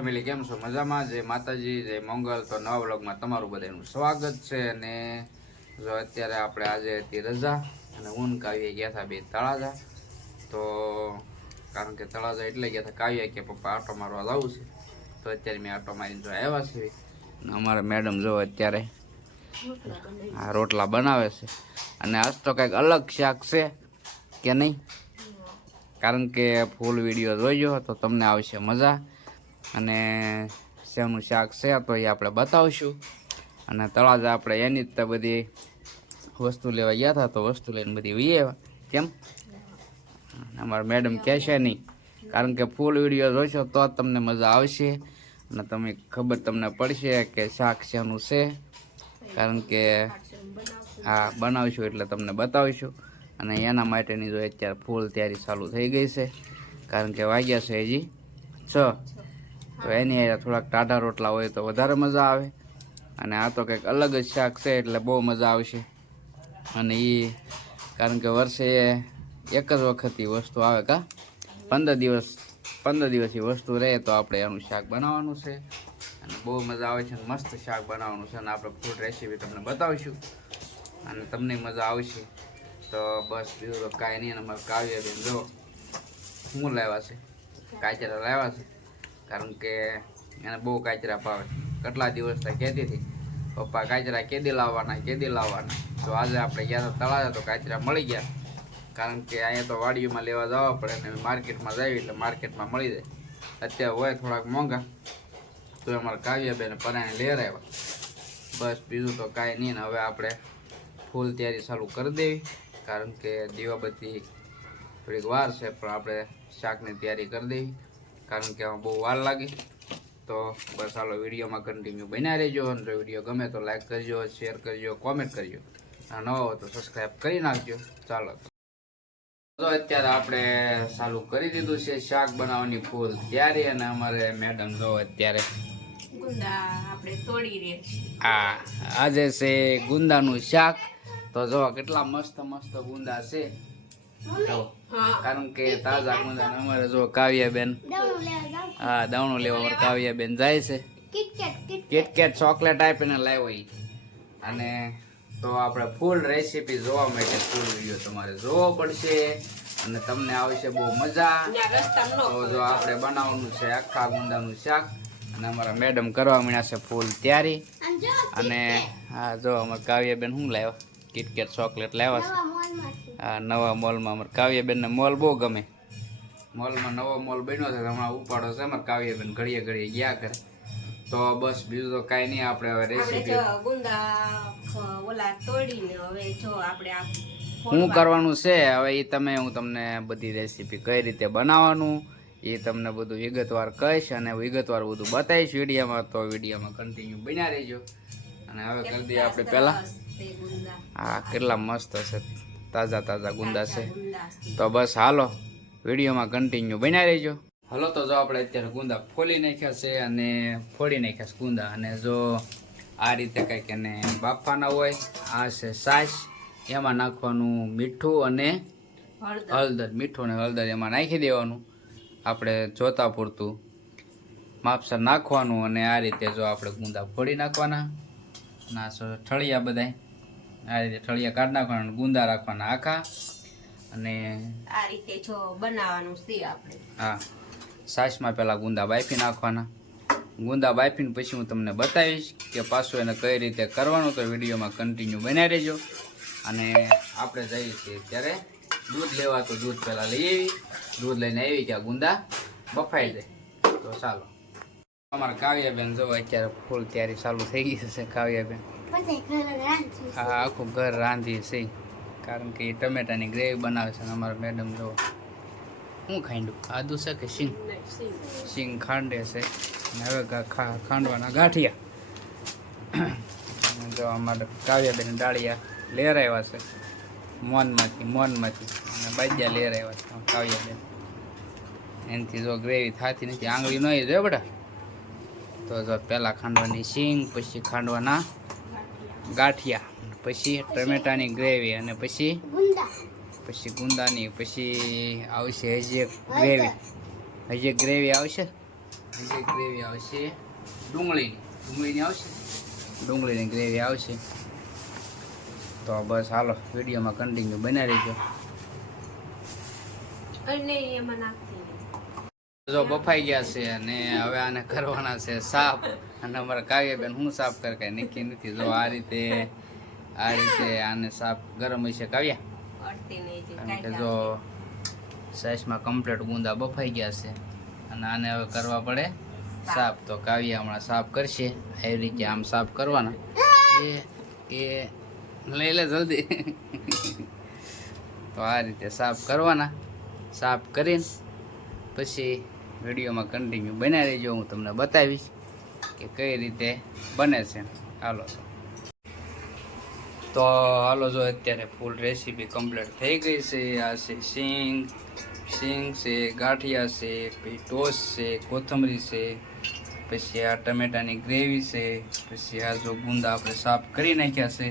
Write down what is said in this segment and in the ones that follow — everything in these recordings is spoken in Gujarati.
ફેમિલી કેમ છો? મજામાં? જય માતાજી, જય મંગલ. તો નવા વ્લોગમાં તમારું બધાનું સ્વાગત છે અને જો અત્યારે આપણે આજે હતી રજા અને ઊન કાવ્ય ગયા હતા બે તળાજા. તો કારણ કે તળાજા એટલે ગયા હતા કાવ્ય કે પપ્પા આટો મારવા જવું છે. તો અત્યારે મેં આટો મારીને જો આવ્યા છે. અને અમારા મેડમ જો અત્યારે આ રોટલા બનાવે છે. અને આજ તો કંઈક અલગ શાક છે કે નહીં? કારણ કે ફૂલ વીડિયો જોઈજો તો તમને આવશે મજા. અને શેનું શાક છે તો એ આપણે બતાવશું. અને તળાજ આપણે એની જ બધી વસ્તુ લેવા ગયા હતા, તો વસ્તુ લઈને બધી વીએ કેમ? અમારા મેડમ કહેશે નહીં, કારણ કે ફૂલ વીડિયો જોશો તો જ તમને મજા આવશે. અને તમે ખબર તમને પડશે કે શાક શેનું છે, કારણ કે હા બનાવશું એટલે તમને બતાવીશું. અને એના માટેની જો અત્યારે ફૂલ તૈયારી ચાલુ થઈ ગઈ છે, કારણ કે વાગ્યા છે હજી છ. તો એની હારે થોડાક ટાઢા રોટલા હોય તો વધારે મજા આવે. અને આ તો કંઈક અલગ જ શાક છે, એટલે બહુ મજા આવશે. અને એ કારણ કે વર્ષે એક જ વખત વસ્તુ આવે કા? પંદર દિવસ પંદર દિવસ વસ્તુ રહે તો આપણે એનું શાક બનાવવાનું છે. અને બહુ મજા આવે છે મસ્ત શાક બનાવવાનું છે. અને આપણે ફૂડ રેસીપી તમને બતાવીશું. અને તમને મજા આવશે. તો બસ બીજું તો કાંઈ નહીં અને મારે કાવ્ય બેન જો શું લાવ્યા છે? કાચરા લાવ્યા છે? કારણ કે એને બહુ કાચરા ભાવે. કેટલા દિવસથી કહેતી હતી. પપ્પા કાચરા કેદી લાવવાના કેદી લાવવાના. તો આજે આપણે ગયા તો તળાવે તો કાચરા મળી ગયા. કારણ કે અહીંયા તો વાડીઓમાં લેવા જવા પડે ને માર્કેટમાં જાય એટલે માર્કેટમાં મળી જાય. અત્યારે હોય થોડાક મોંઘા. તો અમારા કાવ્યાબેન પરાણે લેર આવ્યા બસ બીજું તો કાંઈ નહીં ને હવે આપણે ફૂલ તૈયારી ચાલુ કરી દેવી. કારણ કે દીવાબત્તી થોડીક વાર છે, પણ આપણે શાકની તૈયારી કરી દેવી. કારણ કે બહુ વાર લાગે. તો બસ હાલો વિડીયોમાં કન્ટિન્યુ બન્યા રહેજો અને જો વીડિયો ગમે તો લાઈક કરજો શેર કરજો કોમેન્ટ કરજો. અને નવો હોય તો સબસ્ક્રાઈબ કરી નાખજો. ચાલો. તો અત્યારે આપણે ચાલુ કરી દીધું છે શાક બનાવવાની ફૂલ ત્યારે અને અમારે મેડમ જો અત્યારે ગુંદા આપણે તોડી રે આ આજે છે ગુંદાનું શાક. તો જો કેટલા મસ્ત મસ્ત ગુંદા છે. કારણ કે તાજા ગુંદા અમારે જો કાવ્યાબેન. હા દાવણું લેવા અમારે કાવ્યાબેન જાય છે. કિટકેટ ચોકલેટ આપીને લાવ્યો ઈ. અને તો આપણે ફૂલ રેસીપી જોવા માટે ફૂલ વીડિયો તમારે જોવો પડશે. અને તમને આવશે બહુ મજા તો જો આપણે બનાવવાનું છે આખા ગુંદાનું શાક. અને અમારા મેડમ કરવા મળ્યા છે ફૂલ તૈયારી. અને હા જો અમારે કાવ્યાબેન શું લાવ્યા? કિટકેટ ચોકલેટ લાવ્યા છે. આ નવા મોલમાં અમારે કાવ્યાબેનને મોલ બહુ ગમે. મોલમાં નવો મોલ બન્યો છે હમણાં ઉપાડો છે અમારે કાવ્યાબેન ઘડીએ ઘડીએ ગયા કરે. તો બસ બીજું તો કાંઈ નહીં આપણે હવે રેસીપી ઓલા તોડીને હવે જો આપણે શું કરવાનું છે હવે એ તમે હું તમને બધી રેસીપી કઈ રીતે બનાવવાનું એ તમને બધું વિગતવાર કહીશ અને વિગતવાર બધું બતાવીશ વિડીયોમાં તો વિડીયોમાં કન્ટિન્યુ બન્યા રહેજો. અને હવે કરી દઈએ આપણે પહેલાં હા કેટલા મસ્ત છે. તાજા તાજા ગુંદા છે. તો બસ હાલો વિડીયોમાં કન્ટિન્યુ બન્યા રહેજો. હાલો તો જો આપણે અત્યારે ગુંદા ફોલી નાખ્યા છે અને ફોડી નાખ્યા છે ગુંદા. અને જો આ રીતે કંઈક એને બાફવાના હોય આ છે સાસ એમાં નાખવાનું મીઠું અને હળદર. હળદર. મીઠું અને હળદર એમાં નાખી દેવાનું. આપણે જોતા પૂરતું માપસર નાખવાનું અને આ રીતે જો આપણે ગુંદા ફોડી નાખવાના. ના ઠળિયા બધાય. આ રીતે ઠળિયા કાઢ નાખવાના ગુંદા રાખવાના આખા. અને આ રીતે જો બનાવવાનું છે આપણે. હા સાસમાં પહેલાં ગુંદા બાફી નાખવાના. ગુંદા બાફીને પછી હું તમને બતાવીશ કે પાછું એને કઈ રીતે કરવાનું તો વિડીયોમાં કન્ટિન્યુ બનાવી રહેજો. અને આપણે જઈએ છીએ ત્યારે દૂધ લેવા તો દૂધ પહેલાં લઈ આવી. દૂધ લઈને આવી કે ગુંદા બફાઈ જાય તો ચાલો. અમારા કાવ્યાબેન જો અત્યારે ફૂલ તૈયારી ચાલુ થઈ ગઈ છે કાવ્યાબેન. આ આખું ઘર રાંધી છે. કારણ કે એ ટમેટાની ગ્રેવી બનાવે છે અમારા મેડમ જો. હું ખાંડું? આદુ છે કે સિંગ સિંગ ખાંડે છે. અને હવે ખાંડવાના ગાંઠિયા. જો અમારે કાવ્યાબેન ડાળિયા લેર આવ્યા છે. મોનમાંથી મોનમાંથી. અને બાજ્યા લેર આવ્યા છે કાવ્યાબેન. એનાથી જો ગ્રેવી થતી નથી. આંગળી નહીં જો બેટા. તો જો પહેલાં ખાંડવાની શીંગ પછી ખાંડવાના ગાંઠિયા પછી ટમેટાની ગ્રેવી અને પછી પછી ગુંદાની પછી આવશે હજી એક ગ્રેવી. હજી એક ગ્રેવી આવશે? બીજી ગ્રેવી આવશે ડુંગળીની. ડુંગળીની આવશે? ડુંગળીની ગ્રેવી આવશે. તો બસ હાલો વિડીયોમાં કન્ટિન્યુ બનાવી દેજો. અને એમાં નાખતી જો બફાઈ ગયા છે અને હવે આને કરવાના છે સાફ અને અમારા કાવ્યાબેન હું સાફ કર કઈ નક્કી નથી. જો આ રીતે આ રીતે આને સાફ ગરમ હશે કાવ્યા. કારણ કે જો સાઈઝમાં કમ્પ્લીટ ગુંદા બફાઈ ગયા છે. અને આને હવે કરવા પડે સાફ તો કાવ્યા હમણાં સાફ કરશે. એવી રીતે આમ સાફ કરવાના. એ એ લઈ લે જલ્દી. તો આ રીતે સાફ કરવાના. સાફ કરીને પછી વિડીયોમાં કન્ટિન્યુ બનાવી રહેજો, હું તમને બતાવીશ કે કઈ રીતે બને છે. હાલો. તો હાલો જો, અત્યારે ફૂલ રેસીપી કમ્પ્લીટ થઈ ગઈ છે. આ છે સિંગ સિંગ છે, ગાંઠિયા છે, પછી ટોસ છે, કોથમરી છે, પછી આ ટમેટાની ગ્રેવી છે, પછી આ જો ગુંદા આપણે સાફ કરી નાખ્યા છે.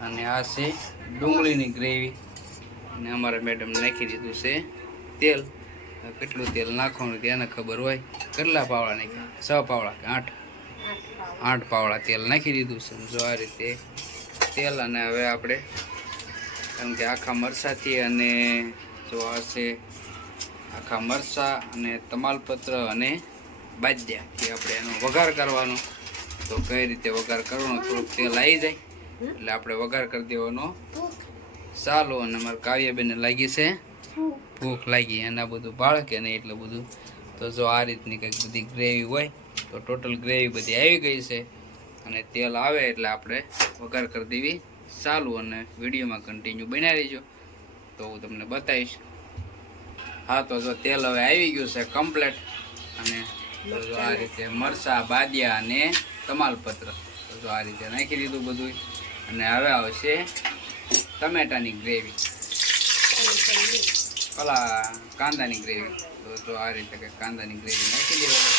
અને આ છે ડુંગળીની ગ્રેવી. અને અમારા મેડમ નાખી દીધું છે તેલ. કેટલું તેલ નાખવાનું તેને ખબર હોય? કેટલા પાવડા નાખ્યા? છ પાવડા કે આઠ? આઠ પાવડા તેલ નાખી દીધું છે. જો આ રીતે તેલ અને હવે આપણે કારણ કે આખા મરસાથી અને જો આ છે આખા મરસા અને તમાલપત્ર અને બાજ્યાથી આપણે એનો વઘાર કરવાનો. તો કઈ રીતે વઘાર કરવાનો? થોડુંક તેલ આવી જાય. એટલે આપણે વઘાર કરી દેવાનો. ચાલો અને મારે કાવ્યાબેનને લાગી છે. ભૂખ લાગી અને આ બધું બાળકે નહીં એટલે બધું. તો જો આ રીતની કંઈક બધી ગ્રેવી હોય, તો ટોટલ ગ્રેવી બધી આવી ગઈ છે. અને તેલ આવે એટલે આપણે વઘાર કરી દેવી ચાલુ અને વિડીયોમાં કન્ટિન્યુ બનાવી રહીજો. તો હું તમને બતાવીશ. હા, તો જો તેલ હવે આવી ગયું છે કમ્પ્લેટ અને જો આ રીતે મરચાં, બાદિયા અને તમાલપત્ર. તો જો આ રીતે નાખી દીધું બધું અને હવે આવશે ટમેટાની ગ્રેવી. પેલા કાંદાની ગ્રેવી તો જો આ રીતે કે કાંદાની ગ્રેવી નાખી દેવાની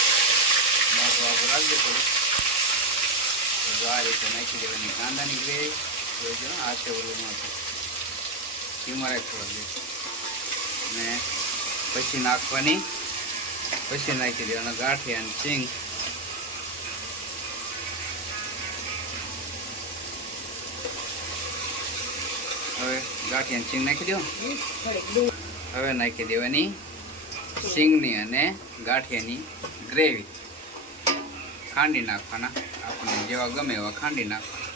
બાપુ બાપુ રાખજો થોડું તો જો આ રીતે નાખી દેવાની કાંદાની ગ્રેવી જોઈજો આ છે ઓલું નથી ધીમા રાખજો અને પછી નાખવાની પછી નાખી દેવાના ગાંઠિયા અને સિંગ હવે ગાંઠિયા સિંગ નાખી દો હવે નાખી દેવાની સિંગની અને ગાંઠિયાની ગ્રેવી. ખાંડી નાખવાના. આપણને જેવા ગમે એવા ખાંડી નાખવાના.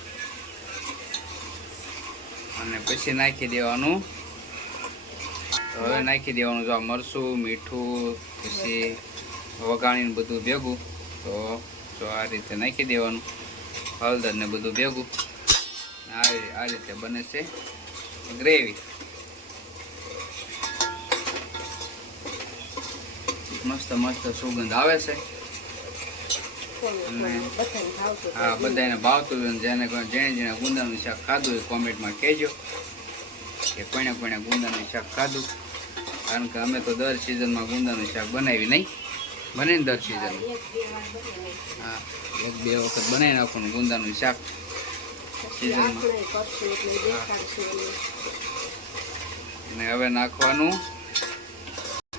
અને પછી નાખી દેવાનું. હવે નાખી દેવાનું જો આ મરચું, મીઠું, પછી વઘાણીને બધું ભેગું. તો જો આ રીતે નાખી દેવાનું. હળદર ને બધું ભેગું. આ રીતે બને છે ગ્રેવી. મસ્ત મસ્ત સુગંધ આવે છે. હા બધાને ભાવતું હોય જેને જેણે જેણે ગુંદાનું શાક ખાધું એ કોમેન્ટમાં કહેજો કે કોણે કોણે ગુંદાનું શાક ખાધું. કારણ કે અમે તો દર સિઝનમાં ગુંદાનું શાક બનાવી નહીં. બને ને દર સિઝનમાં. હા એક બે વખત બનાવી નાખવાનું ગુંદાનું શાક એમને. અને હવે નાખવાનું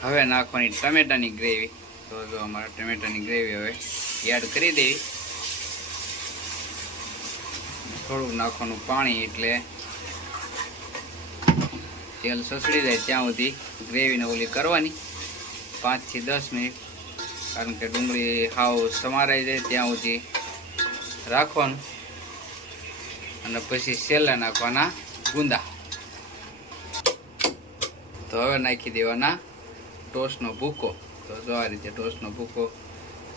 હવે નાખવાની ટમેટાની ગ્રેવી. તો જો અમારે ટમેટાની ગ્રેવી હવે એડ કરી દેવી. થોડુંક નાખવાનું પાણી એટલે તેલ સસડી જાય ત્યાં સુધી ગ્રેવીને ઓલી કરવાની. પાંચથી દસ મિનિટ, કારણ કે ડુંગળી હાવ સમારાઈ જાય ત્યાં સુધી રાખવાનું. અને પછી સેલા નાખવાના ગુંદા. તો હવે નાખી દેવાના ટોસનો ભૂકો. તો જો આ રીતે ટોસનો ભૂકો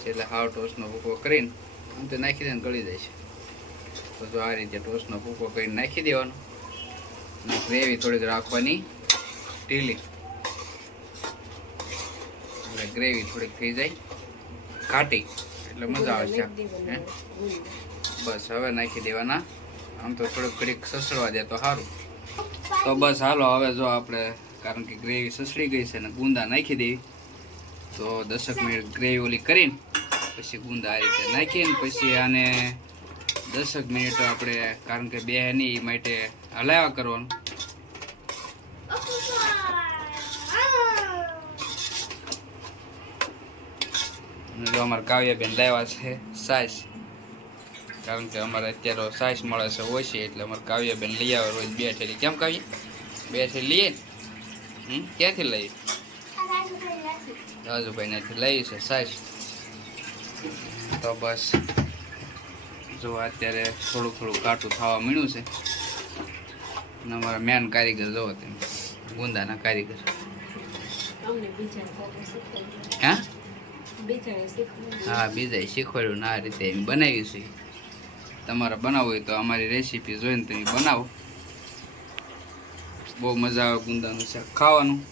છેલ્લે હાવ ટોસનો ભૂકો કરીને આમ તો નાખી દે ગળી જાય છે. તો જો આ રીતે ટોસનો ભૂકો કરીને નાખી દેવાનો. અને ગ્રેવી થોડીક રાખવાની ઢીલી. એટલે ગ્રેવી થોડીક થઈ જાય ઘાટી. એટલે મજા આવે છે. બસ હવે નાખી દેવાના. આમ તો થોડુંક ઘડીક સસડવા દે તો સારું તો બસ હાલો હવે જો આપણે કારણ કે ગ્રેવી સસડી ગઈ છે અને ગુંદા નાખી દેવી તો દસક મિનિટ ગ્રેવી ઓલી કરીને પછી ગુંદા આ રીતે નાખીને પછી આને દસક મિનિટ આપણે કારણ કે બે નહીં એ માટે હલાવ્યા કરવાનું. જો અમારે કાવ્યાબેન લાવ્યા છે સાઈસ કારણ કે અમારે અત્યારે સાઈસ મળે છે ઓછી, એટલે અમારે કાવ્યાબેન લઈ આવે રોજ બે ઠેલી કેમ કાવ્ય? બે ઠેલી લઈએ ને હમ? ક્યાંથી લઈએ રાજુભાઈ ત્યાંથી લઈ છે સાઈસ તો બસ જો અત્યારે થોડું થોડું કાટું થવા મળ્યું છે. અને અમારા મેન કારીગર જોવો તમે. ગુંદાના કારીગર. હા. હા બીજા શીખવાડ્યું ને આ રીતે એમ બનાવ્યું છે. તમારે બનાવવું હોય તો અમારી રેસીપી જોઈને તમે બનાવો. બહુ મજા આવે ગુંદાનું શાક ખાવાનું.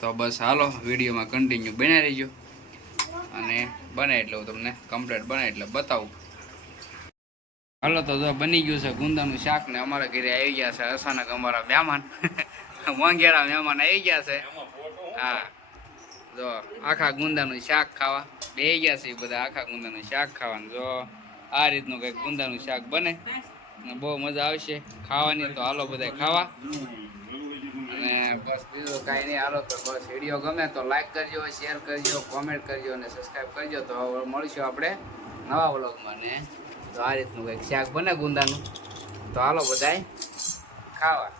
તો બસ હાલો, વિડીયોમાં કન્ટિન્યુ બનાવી રહીજો. અને બને એટલે હું તમને કમ્પ્લેટ બને એટલે બતાવું. હાલો, તો બની ગયું છે ગુંદાનું શાક ને અમારા ઘરે આવી ગયા છે અચાનક અમારા મહેમાન. મોંઘેરા મહેમાન આવી ગયા છે. હા. જો આખા ગુંદાનું શાક ખાવા. બે ગયા છે બધા આખા ગુંદાનું શાક ખાવાનું. જો આ રીતનું કંઈક ગુંદાનું શાક બને. બહુ મજા આવશે. ખાવાની તો હાલો બધા ખાવા. અને બસ બીજું કાંઈ નહીં, હાલો તો બસ વીડિયો ગમે તો લાઈક કરજો શેર કરજો કોમેન્ટ કરજો અને સબસ્ક્રાઈબ કરજો. તો મળીશું આપણે નવા વ્લોગમાં ને. તો આ રીતનું કંઈક શાક બને ગુંદાનું. તો હાલો બધાય ખાવા.